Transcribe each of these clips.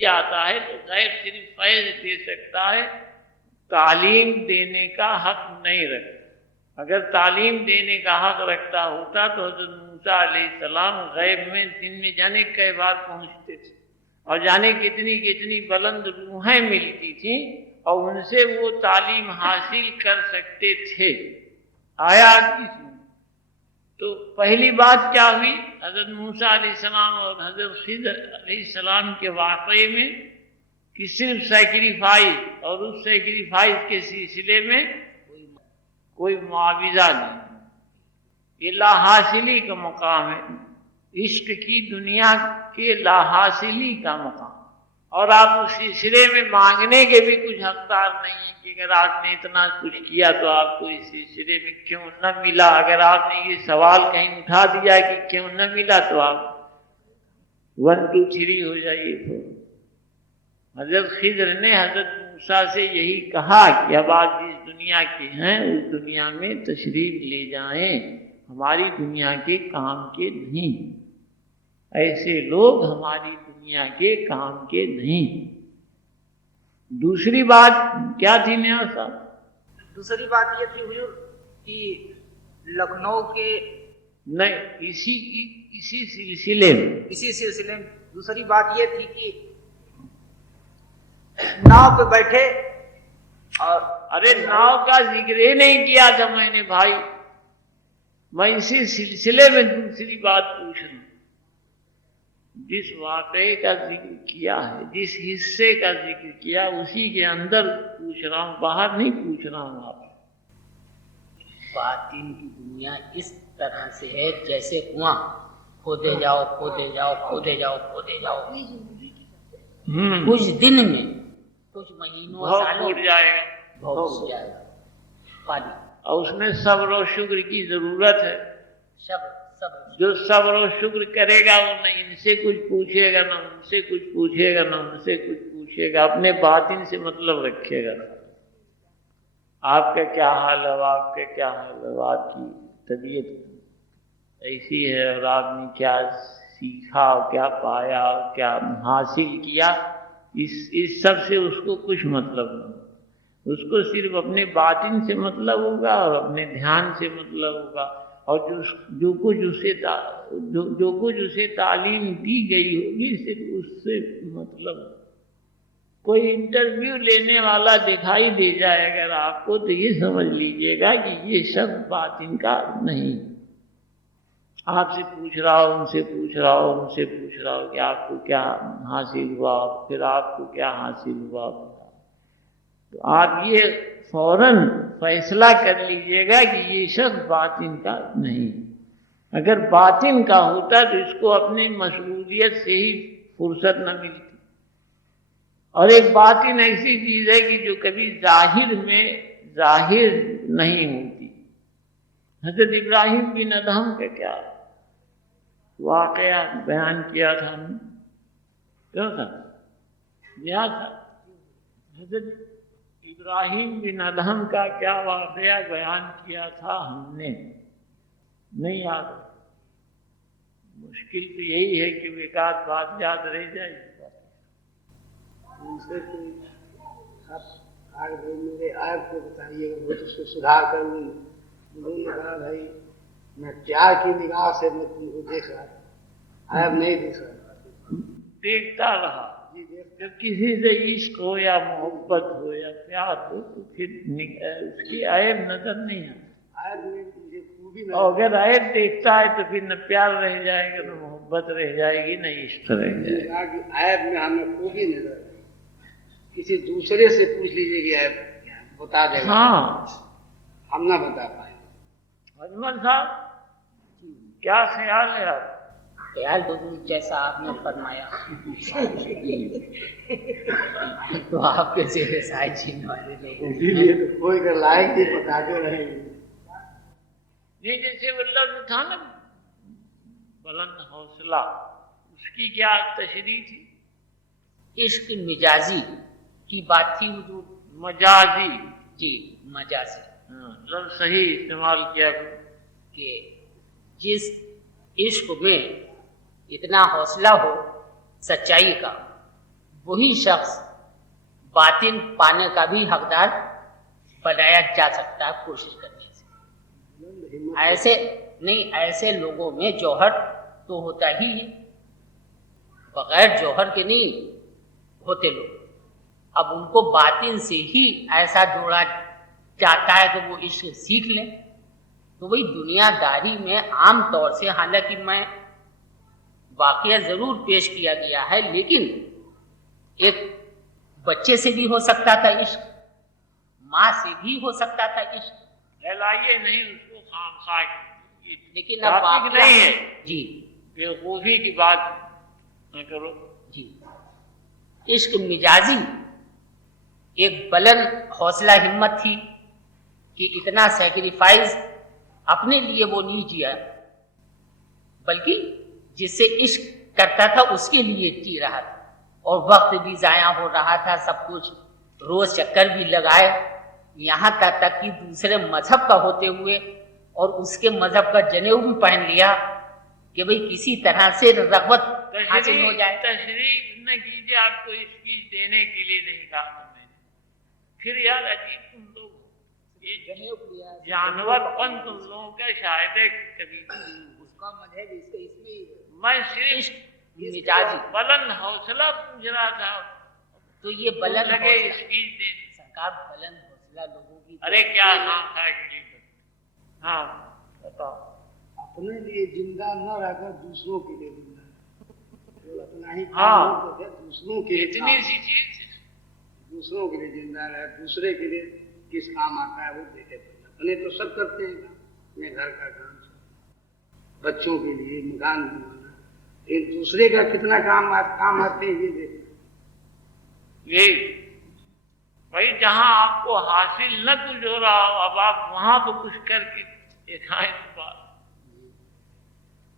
آتا ہے تو غیر صرف فیض دے سکتا ہے، تعلیم دینے کا حق نہیں رکھتا۔ اگر تعلیم دینے کا حق رکھتا ہوتا تو حضرت موسیٰ علیہ السلام غیب میں دن میں جانے کئی بار پہنچتے تھے، اور جانے کتنی کتنی بلند روحیں ملتی تھیں اور ان سے وہ تعلیم حاصل کر سکتے تھے۔ آیا آپ کی سن؟ تو پہلی بات کیا ہوئی حضرت موسیٰ علیہ السلام اور حضرت خضر علیہ السلام کے واقعے میں کہ صرف سیکریفائز، اور اس سیکریفائز کے سلسلے میں کوئی معاوضہ نہیں، یہ لا حاصلی کا مقام ہے، عشق کی دنیا کے لا حاصلی کا مقام، اور آپ اس سلسلے میں مانگنے کے بھی کچھ حقدار نہیں ہیں کہ اگر آپ نے اتنا کچھ کیا تو آپ کو اس سلسلے میں کیوں نہ ملا۔ اگر آپ نے یہ سوال کہیں اٹھا دیا کہ کیوں نہ ملا تو آپ 1 2 3 ہو جائیے۔ تو حضرت خضر نے حضرت موسیٰ سے یہی کہا کہ اب آپ جس دنیا کے ہیں اس دنیا میں تشریف لے جائیں، ہماری دنیا کے کام کے نہیں، ایسے لوگ ہماری دنیا کے کام کے نہیں۔ دوسری بات کیا تھی نیاز صاحب؟ دوسری بات یہ تھی حضور کہ لکھنؤ کے نہیں، اسی سلسلے میں دوسری بات یہ تھی کہ ناؤ پہ بیٹھے اور ارے ناؤ کا ذکر ہی نہیں کیا تھا میں نے بھائی، میں اسی سلسلے میں دوسری بات پوچھ رہا ہوں۔ جس واقعے کا ذکر کیا ہے، جس حصے کا ذکر کیا، اسی کے اندر پوچھ رہا ہوں، باہر نہیں پوچھ رہا ہوں آپ۔ باطن کی دنیا اس طرح سے ہے جیسے کنواں، کھودے جاؤ کھودے جاؤ کھودے جاؤ کھودے جاؤ، کچھ دن میں کچھ مہینوں سالوں ٹوٹ جائے گا، بہت جائے گا پانی، اور اس میں صبر و شکر کی ضرورت ہے۔ صبر جو صبر و شکر کرے گا وہ نہ ان سے کچھ پوچھے گا، نہ ان سے کچھ پوچھے گا، نہ ان سے کچھ پوچھے گا، اپنے باطن سے مطلب رکھے گا۔ آپ کا کیا حال ہے، آپ کا کیا حال ہے، آپ کی طبیعت ایسی ہے، اور آپ نے کیا سیکھا، کیا پایا، کیا حاصل کیا، اس سب سے اس کو کچھ مطلب نہیں۔ اس کو صرف اپنے باطن سے مطلب ہوگا اور اپنے دھیان سے مطلب ہوگا، اور جو کچھ اسے تعلیم دی گئی ہوگی صرف اس سے مطلب۔ کوئی انٹرویو لینے والا دکھائی دے جائے اگر آپ کو تو یہ سمجھ لیجئے گا کہ یہ شخص باطن کا نہیں۔ آپ سے پوچھ رہا ہو، ان سے پوچھ رہا ہو، ان سے پوچھ رہا ہو کہ آپ کو کیا حاصل ہوا، پھر آپ کو کیا حاصل ہوا، تو آپ یہ فوراً فیصلہ کر لیجئے گا کہ یہ شخص باطن کا نہیں۔ اگر باطن کا ہوتا تو اس کو اپنی مشغولیت سے ہی فرصت نہ ملتی۔ اور ایک باطن ایسی چیز ہے کہ جو کبھی ظاہر میں ظاہر نہیں ہوتی۔ حضرت ابراہیم بن ادہم کا کیا واقعہ بیان کیا تھا ہم نے، کیوں تھا یاد تھا؟ حضرت ابراہیم بن ادہم کا کیا واقعہ بیان کیا تھا ہم نے، نہیں یاد؟ مشکل تو یہی ہے کہ ایک آدھ بات یاد رہ جائے۔ ان سے آپ آگے میرے عیب کو بتائیے گا، وہ تو اس کو سدھار کروں گی۔ انہوں نے کہا بھائی میں پیار کی نگاہ سے میں تم کو دیکھ رہا تھا، عیب نہیں دیکھ رہا، دیکھتا رہا۔ جب کسی سے عشق ہو یا محبت ہو یا پیار ہو تو پھر اس کی عیب نظر نہیں آتا۔ عیب میں مجھے خوبی نظر، اور اگر عیب دیکھتا ہے تو پھر نہ پیار رہ جائے گا، نہ محبت رہ جائے گی، نہ عشق رہ جائے گا۔ عیب میں ہمیں خوبی نظر، کسی دوسرے سے پوچھ لیجئے کہ عیب بتا دے گا، ہاں ہم نہ بتا پائیں۔ اجمل صاحب کیا خیال ہے آپ؟ خیال حضور جیسا آپ نے فرمایا تو آپ کے زیر سائے جینے والے لوگوں اسی لیے تو کوئی کر لائق نہیں بتاتے رہیں گے۔ یہ جیسے وہ لفظ تھا نا بلند حوصلہ، اس کی کیا تشریح تھی؟ عشق مجازی کی بات تھی حضور۔ مجازی، جی مجازی، لفظ صحیح استعمال کیا کہ جس عشق میں اتنا حوصلہ ہو سچائی کا، وہی شخص باطن پانے کا بھی حقدار بنایا جا سکتا ہے کوشش کرنے سے۔ ایسے نہیں، ایسے لوگوں میں جوہر تو ہوتا ہی ہے، بغیر جوہر کے نہیں ہوتے لوگ۔ اب ان کو باطن سے ہی ایسا جوڑا جاتا ہے کہ وہ عشق سیکھ لیں۔ تو وہی دنیا داری میں عام طور سے، حالانکہ میں واقعہ ضرور پیش کیا گیا ہے، لیکن ایک بچے سے بھی ہو سکتا تھا عشق، ماں سے بھی ہو سکتا تھا عشق، پھیلائیے نہیں اس کو خام خواہ، لیکن اب واقعہ نہیں ہے جی بیوقوفی کی بات نہ کرو جی۔ عشق مجازی ایک بلند حوصلہ ہمت تھی کہ اتنا سیکریفائز اپنے لیے وہ نہیں کیا، بلکہ جس سے عشق کرتا تھا اس کے لیے جی رہا تھا، اور وقت بھی ضائع ہو رہا تھا، سب کچھ، روز چکر بھی لگائے، یہاں تک کہ دوسرے مذہب کا ہوتے ہوئے اور اس کے مذہب کا جنیو بھی پہن لیا کہ بھئی کسی طرح سے رغبت حاصل ہو جائے۔ تشریف نہ کیجیے، آپ کو اس چیز دینے کے لیے نہیں کہا میں نے۔ پھر یار عجیب تم لوگ، یہ جانور پن تم لوگوں کا شاید ہے کبھی۔ اس کا مذہب اس میں میں صرف مزاجی بلند حوصلہ پوچھ رہا تھا، تو یہ بلند لگے حوصلہ اس چیز دینے۔ سرکار بلند حوصلہ لوگوں کی، ارے کیا نام تھا کہ ہاں بتاؤ۔ اپنے لیے زندہ نہ رہ کر دوسروں کے لیے زندہ رہے، اپنا ہی ہاں، کام ہو تو پھر دوسروں کے لیے اتنی کام، سی چیز دوسروں کے لیے زندہ رہے، دوسرے کے لیے کس کام آتا ہے وہ دیکھے۔ اپنے تو سب کرتے ہیں کام، اپنے گھر کا کام، بچوں کے لیے مکان بنوانا، ایک دوسرے کا کتنا کام آتے ہیں یہ دیکھیں۔ یہی بھائی جہاں آپ کو حاصل نہ کچھ ہو رہا ہو، اب آپ وہاں پہ کچھ کر کے دکھائیں تو بات،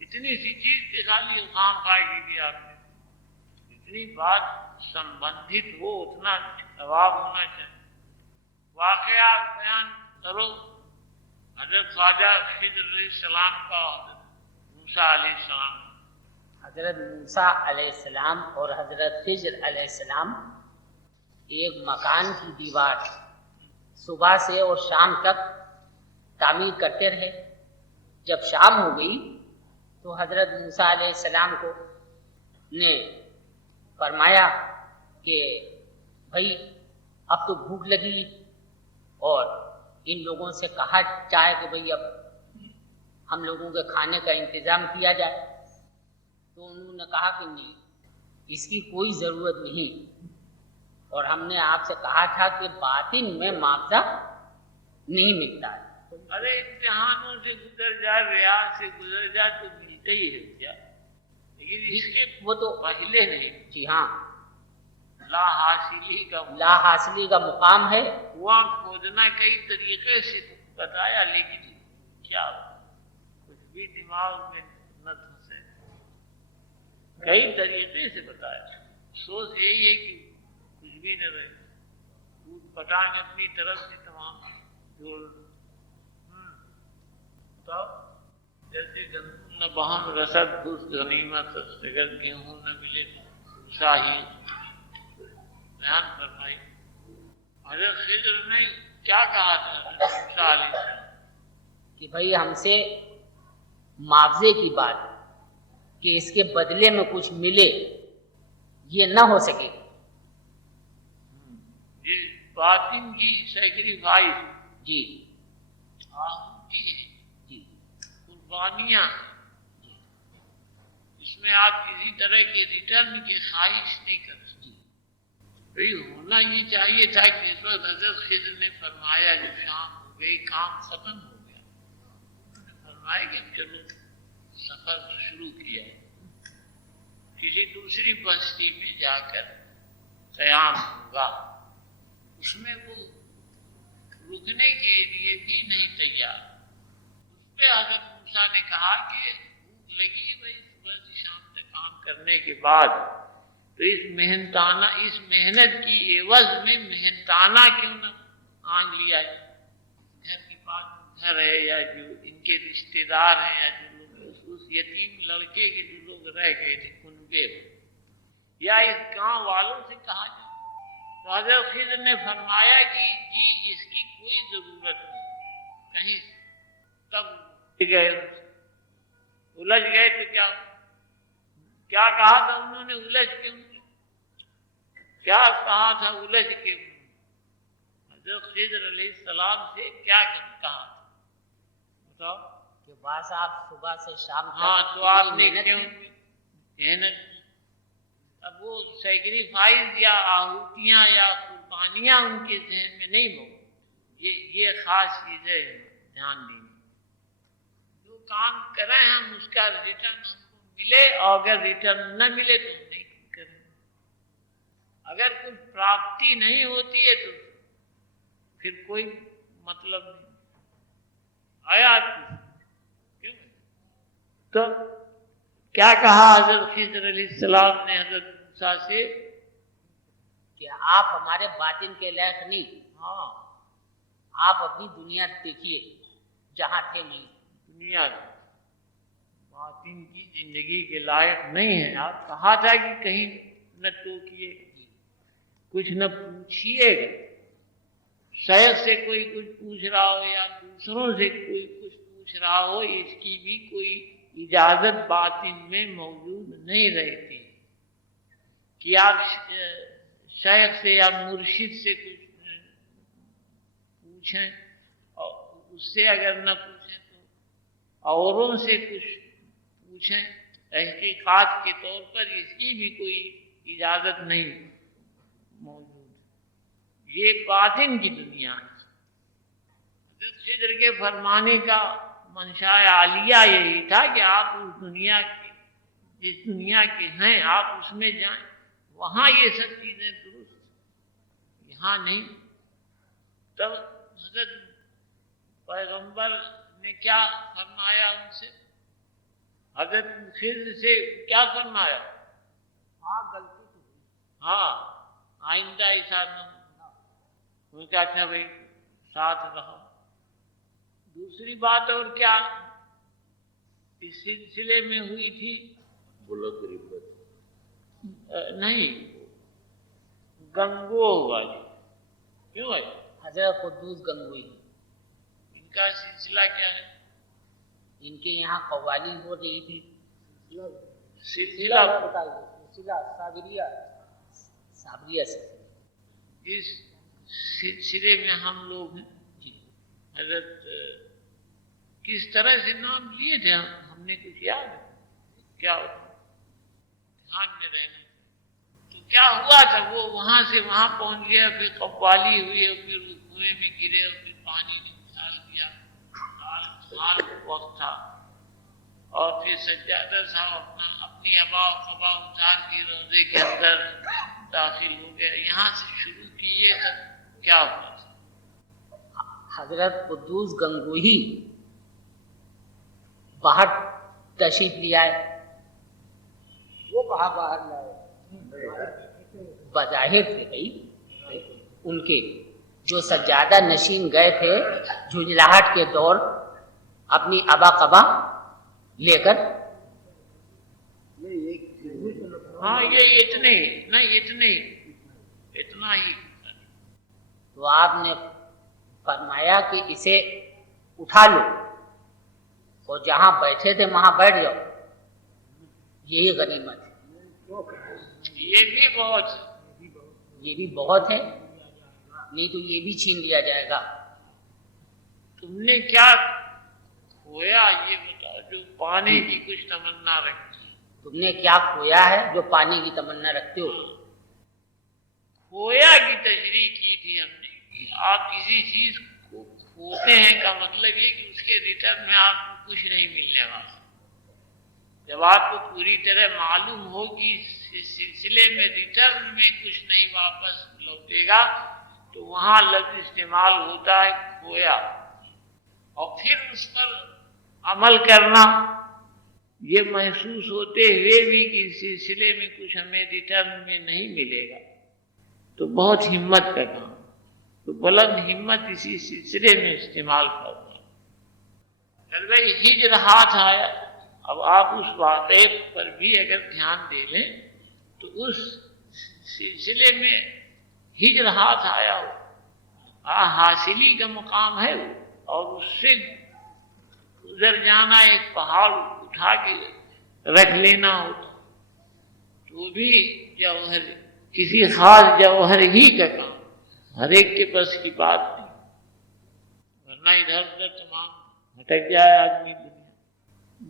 اتنی سی چیز کے خالی خام خواہ کی آپ نے، اتنی بات سمبندھت ہو اتنا جواب ہونا چاہیے۔ واقعہ بیان کرو حضرت خواجہ خضر علیہ السلام کا اور حضرت موسیٰ علیہ السلام۔ حضرت موسیٰ علیہ السلام اور حضرت خضر علیہ السلام ایک مکان کی دیوار صبح سے اور شام تک تعمیر کرتے رہے۔ جب شام ہو گئی تو حضرت موسیٰ علیہ السلام کو نے فرمایا کہ بھائی اب تو بھوک لگی، اور ان لوگوں سے کہا جائے کہ بھئی اب ہم لوگوں کے کھانے کا انتظام کیا جائے۔ تو انہوں نے کہا کہ نہیں، اس کی کوئی ضرورت نہیں، اور ہم نے آپ سے کہا تھا کہ باطن میں معاوضہ نہیں ملتا ہے۔ ارے امتحانوں سے گزر جائے، ریاض سے گزر جائے تو ملتا ہی ہے کیا، لیکن اس کے وہ تو پہلے نہیں، جی ہاں، لا حاصلی کا لا حاصلی کا مقام ہے۔ کنواں کھودنا کئی طریقے سے بتایا، لیکن کیا کچھ بھی دماغ میں نہ دھسے، کئی طریقے سے بتایا، سوچ یہی ہے کہ کچھ بھی نہ رہے، دودھ پٹائیں اپنی طرف سے تمام جوڑ تو جیسے گندم نہ بہن رسد گھس غنیمت، اگر گیہوں نہ ملے شاہی بیان فرمائی۔ حضرت خضر نے کیا کہا تھا موسیٰ علیہ السلام کہ بھئی ہم سے معاوضے کی بات کہ اس کے بدلے میں کچھ ملے یہ نہ ہو سکے۔ یہ باطن کی سیکریفائس، جی آہوتی جی قربانیاں، اس میں آپ کسی طرح کے ریٹرن کی خواہش نہیں کر سکتے۔ بھئی ہونا یہ چاہیے تھا کہ جس وقت حضرت خضر نے فرمایا جب شام ہو گئی کام ختم ہو گیا، انہوں نے فرمایا کہ چلو سفر شروع کیا، کسی دوسری بستی میں جا کر قیام ہوگا، اس میں وہ رکنے کے لیے بھی نہیں تیار۔ اس پہ حضرت موسیٰ نے کہا کہ بھوک لگی بھائی صبح سے شام تک کام کرنے کے بعد، تو اس محنت کی عوض میں محنتانہ کیوں نہ آن لیا ہے، گھر کے پاس گھر ہے یا جو ان کے رشتے دار ہیں یا جو لوگ اس یتیم لڑکے کے جو لوگ رہ گئے تھے کنبے میں، یا اس گاؤں والوں سے کہا جائے؟ تو حضرت خضر نے فرمایا کہ جی اس کی کوئی ضرورت نہیں کہیں سے۔ تب گئے الجھ گئے تو کیا کہا تھا انہوں نے؟ الجھ کیوں؟ کیا کہا تھا الجھ کے؟ حضرت خضر علیہ السلام سے کیا کہا تھا بتاؤ؟ کہ بعض آپ صبح سے شام تک ہاں تو آپ نے کیوں محنت کی؟ اب وہ سیکریفائز یا آہوتیاں یا قربانیاں ان کے ذہن میں نہیں موجود۔ یہ خاص چیزیں دھیان دیں، جو کام کریں ہم اس کا ریٹرن ہم کو ملے، اور اگر ریٹرن نہ ملے تو ہم نہیں کریں۔ اگر کوئی پراپتی نہیں ہوتی ہے تو پھر کوئی مطلب نہیں آیا۔ تو کیا کہا حضرت خضر علیہ السلام نے حضرت موسیٰ سے؟ کہ آپ ہمارے باطن کے لائق نہیں، ہاں آپ اپنی دنیا دیکھیے جہاں تھے نہیں۔ دنیا باطن کی زندگی کے لائق نہیں ہے۔ آپ کہا تھا کہ کہیں نہ ٹوکیے، کچھ نہ پوچھیے گا، شیخ سے کوئی کچھ پوچھ رہا ہو یا دوسروں سے کوئی کچھ پوچھ رہا ہو، اس کی بھی کوئی اجازت باطن میں موجود نہیں رہتی کہ آپ شیخ سے یا مرشد سے کچھ پوچھیں، اور اس سے اگر نہ پوچھیں تو اوروں سے کچھ پوچھیں۔ تحقیقات کے طور پر اس کی بھی کوئی اجازت نہیں موجود۔ یہ باطن کی دنیا ہے۔ حضرت خضر کے فرمانے کا منشاء عالیہ یہی تھا کہ آپ اس دنیا کی، جس دنیا کے ہیں آپ اس میں جائیں، وہاں یہ سب چیزیں درست، یہاں نہیں۔ تب حضرت پیغمبر نے کیا فرمایا ان سے؟ حضرت خضر سے کیا فرمایا؟ ہاں غلطی تو ہوئی، ہاں آئندہ ایسا نہ ہو۔ وہ کیا تھا بھائی ساتھ رہو۔ دوسری بات اور کیا اس سلسلے میں ہوئی تھی؟ نہیں، گنگو والی کیوں ہے؟ حضرت قدوس گنگوئی، ان کا سلسلہ کیا ہے؟ ان کے یہاں قوالی ہو رہی تھی۔ سلسلہ صابریہ سے اس سلسلے میں ہم لوگ ہیں۔ حضرت کس طرح سے نام لیے تھے ہم نے کچھ یاد ہے کیا؟ دھیان میں رہنا تو کیا ہوا تھا؟ وہ وہاں سے وہاں پہنچ گیا، پھر قوالی ہوئی، اور پھر وہ کنویں میں گرے، اور پھر پانی نے اچھال دیا، حال وقت تھا، اور پھر سجادہ صاحب اپنی ابا و قبا اتار کے روضے کے اندر داخل ہو گئے۔ یہاں سے شروع کیے تھا کیا ہوا تھا؟ حضرت قدوس گنگوئی باہر تشریف لے آئے، وہ کہاں باہر لائے؟ بظاہر تھے بھائی ان کے جو سجادہ نشین گئے تھے جھنجھلاہٹ کے دور اپنی ابا قبا لے کر۔ ہاں یہ اتنا ہی تو آپ نے فرمایا کہ اسے اٹھا لو اور جہاں بیٹھے تھے وہاں بیٹھ جاؤ، یہی غنیمت ہے۔ یہ بھی بہت ہے، نہیں تو یہ بھی چھین لیا جائے گا۔ تم نے کیا کھویا یہ بتاؤ، جو پانے کی کچھ تمنا رکھتی؟ تم نے کیا کھویا ہے جو پانی کی تمنا رکھتے ہو؟ کھویا کی تشریح کی تھی ہم نے کہ آپ کسی چیز کو کھوتے ہیں کا مطلب یہ کہ اس کے ریٹرن میں آپ کو کچھ نہیں ملنے والا۔ جب آپ کو پوری طرح معلوم ہو کہ اس سلسلے میں ریٹرن میں کچھ نہیں واپس لوٹے گا، تو وہاں لفظ استعمال ہوتا ہے کھویا، اور پھر اس پر عمل کرنا، یہ محسوس ہوتے ہوئے بھی کہ اس سلسلے میں کچھ ہمیں ریٹرن میں نہیں ملے گا، تو بہت ہمت کا کام، تو بلند ہمت اسی سلسلے میں استعمال کرنا۔ چل بھائی ہجر ہاتھ آیا، اب آپ اس واقعے پر بھی اگر دھیان دے لیں تو اس سلسلے میں ہجر ہاتھ آیا ہو، حاصلی کا مقام ہے وہ، اور اس سے گزر جانا، ایک پہاڑ اٹھا کے رکھ لینا ہوتا تو بھی جوہر، کسی خاص جوہر ہی کا کام، ہر ایک کے بس کی بات نہیں، ورنہ ادھر ادھر تمام بھٹک جائے آدمی دنیا۔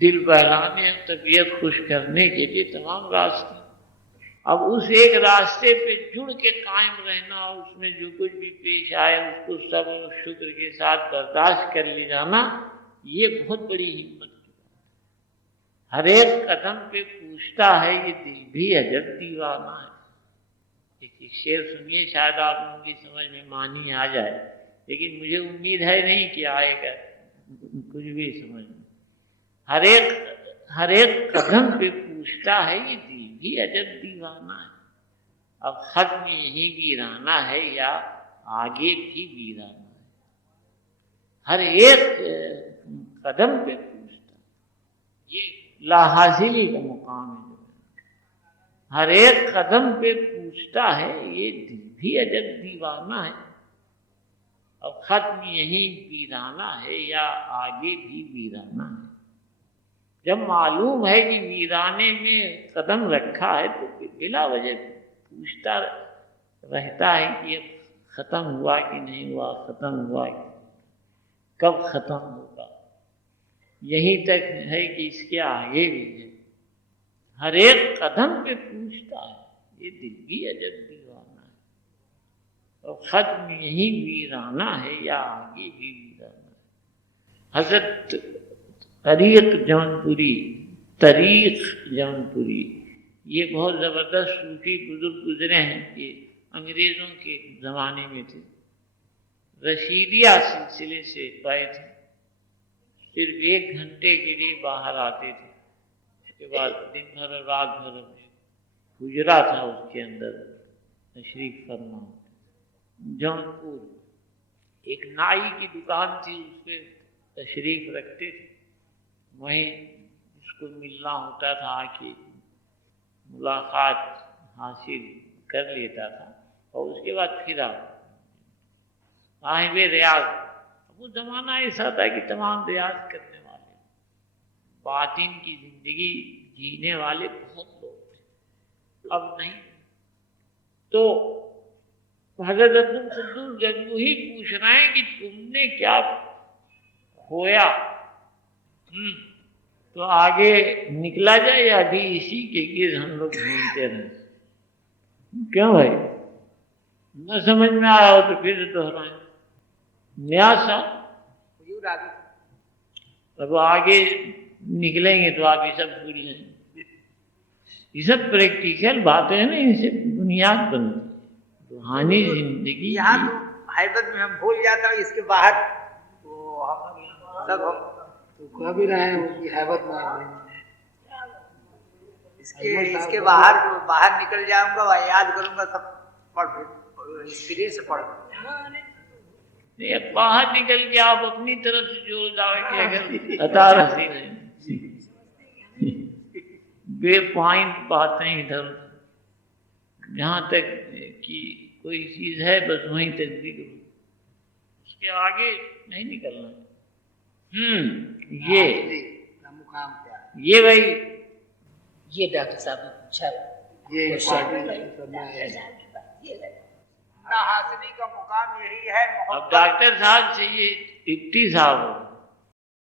دل بہلانے اور طبیعت خوش کرنے کے لیے تمام راستے، اب اس ایک راستے پہ جڑ کے قائم رہنا، اور اس میں جو کچھ بھی پیش آئے اس کو صبر و شکر کے ساتھ برداشت کر لے جانا، یہ بہت بڑی ہمت کی بات ہے۔ ہر ایک قدم پہ پوچھتا ہے یہ دل بھی عجب دیوانہ ہے۔ ایک شعر سنیے، شاید آپ ان کی سمجھ میں معنی آ جائے، لیکن مجھے امید ہے نہیں کہ آئے گا کچھ بھی سمجھ میں۔ ہر ایک قدم پہ پوچھتا ہے یہ دل بھی عجب دیوانہ ہے، اب ختم یہی ویرانہ ہے یا آگے بھی ویرانہ ہے۔ ہر ایک قدم پہ پوچھتا، یہ لاحاصلی کا مقام ہے۔ ہر ایک قدم پہ پوچھتا ہے یہ دل بھی عجب دیوانہ ہے، اب ختم یہی ویرانہ ہے یا آگے بھی ویرانہ ہے۔ جب معلوم ہے کہ ویرانے میں قدم رکھا ہے تو بلا وجہ پوچھتا رہتا ہے کہ یہ ختم ہوا کہ نہیں ہوا، ختم ہوا کہ کب ختم ہوگا، یہی تک ہے کہ اس کے آگے بھی ہے۔ ہر ایک قدم پہ پوچھتا ہے یہ دل بھی عجب دیوانہ ہے، اور ختم یہی ویرانہ ہے یا آگے بھی ویرانہ ہے۔ حضرت طریق جونپوری یہ بہت زبردست صوفی بزرگ گزرے ہیں، یہ انگریزوں کے زمانے میں تھے، رشیدیہ سلسلے سے پائے تھے، صرف 1 گھنٹے کے لیے باہر آتے تھے، اس کے بعد دن بھر اور رات بھر حجرا تھا اس کے اندر تشریف فرما۔ جونپور ایک نائی کی دکان تھی، اس پہ تشریف رکھتے تھے، وہیں اس کو ملنا ہوتا تھا کہ ملاقات حاصل کر لیتا تھا، اور اس کے بعد پھر صاحب ریاض۔ وہ زمانہ ایسا تھا کہ تمام ریاض کرنے والے، باطن کی زندگی جینے والے بہت لوگ تھے، اب نہیں۔ تو حضرت عبد القدوس گنگوہی پوچھ رہے ہیں کہ تم نے کیا کھویا، تو آگے نکلا جائے یا ابھی اسی کے گرد ہم لوگ گھومتے رہیں؟ کیوں بھائی، نہ سمجھ میں آیا ہو تو پھر دوہرائیں۔ نیاز صاحب اب آگے نکلیں گے تو آپ یہ سب بھول لیں گے، یہ سب پریکٹیکل باتیں ہیں نا، ان سے بنیاد بنتی ہے روحانی زندگی۔ یہاں تو حیبت میں ہم بھول جاتا ہوں، اس کے باہر وہ ہم سب تو کہہ بھی رہے ہیں اس کی حیبت میں اس کے باہر نکل جاؤں گا اور یاد کروں گا، سب پڑھ اسپیڈ سے پڑھ۔ باہر نکل کے آپ اپنی طرف سے جو دعوے کہ اگر عطا رسی نہیں، بے پوائنٹ باتیں ادھر، جہاں تک کہ کوئی چیز ہے بس وہیں تک بھی کرو، اس کے آگے نہیں نکلنا۔ یہ بھائی یہ ڈاکٹر صاحب نے پوچھا، حاصلی کا مقام یہی ہے۔ اب ڈاکٹر صاحب سے یہ ڈپٹی صاحب ہو،